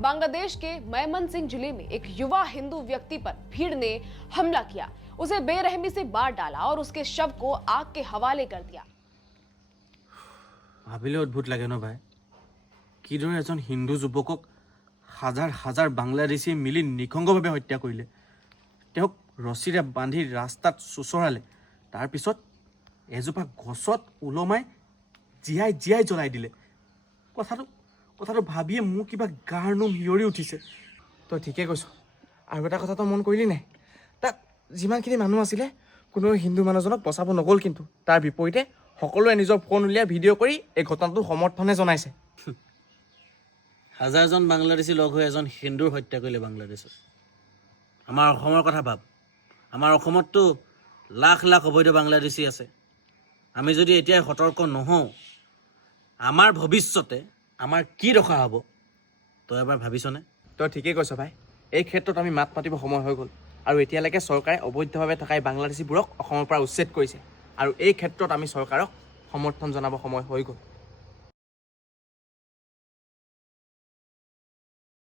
बांग्लादेश के मेमनसिंह जिले में एक युवा हिंदू व्यक्ति पर भीड़ ने हमला किया, उसे बेरहमी से मार डाला और उसके शव को आग के हवाले कर दिया। ভাবিলে অদ্ভুত লাগে ন ভাই, কিদৰে এজন হিন্দু যুৱকক হাজাৰ হাজাৰ বাংলাদেশী মিলি নিঃসংগভাৱে হত্যা কৰিলে। তেওঁক ৰছীৰে বান্ধি ৰাস্তাত চোচৰালে, তাৰপিছত এজোপা গছত ওলমাই জীয়াই জীয়াই জ্বলাই দিলে। কথাটো ভাবিয়ে মোৰ কিবা গাৰ নোম হিঁয়ৰি উঠিছে। তই ঠিকে কৈছ। আৰু এটা কথা তই মন কৰিলি নাই, তাত যিমানখিনি মানুহ আছিলে কোনো হিন্দু মানুহজনক বচাব নগ'ল, কিন্তু তাৰ বিপৰীতে সকলোৱে নিজৰ ফোন উলিয়াই ভিডিঅ' কৰি এই ঘটনাটো সমৰ্থনে জনাইছে। হাজাৰজন বাংলাদেশী লগ হৈ এজন হিন্দুৰ হত্যা কৰিলে বাংলাদেশত। আমাৰ অসমৰ কথা ভাব, আমাৰ অসমততো লাখ লাখ অবৈধ বাংলাদেশী আছে। আমি যদি এতিয়াই সতৰ্ক নহওঁ, আমাৰ ভৱিষ্যতে আমাৰ কি দশা হ'ব তই এবাৰ ভাবিছনে? তই ঠিকেই কৈছ ভাই। এই ক্ষেত্ৰত আমি মাত মাতিব সময় হৈ গ'ল, আৰু এতিয়ালৈকে চৰকাৰে অবৈধভাৱে থকা এই বাংলাদেশীবোৰক অসমৰ পৰা উচ্ছেদ কৰিছে, আৰু এই ক্ষেত্ৰত আমি চৰকাৰক সমৰ্থন জনাব সময় হৈ গ'ল।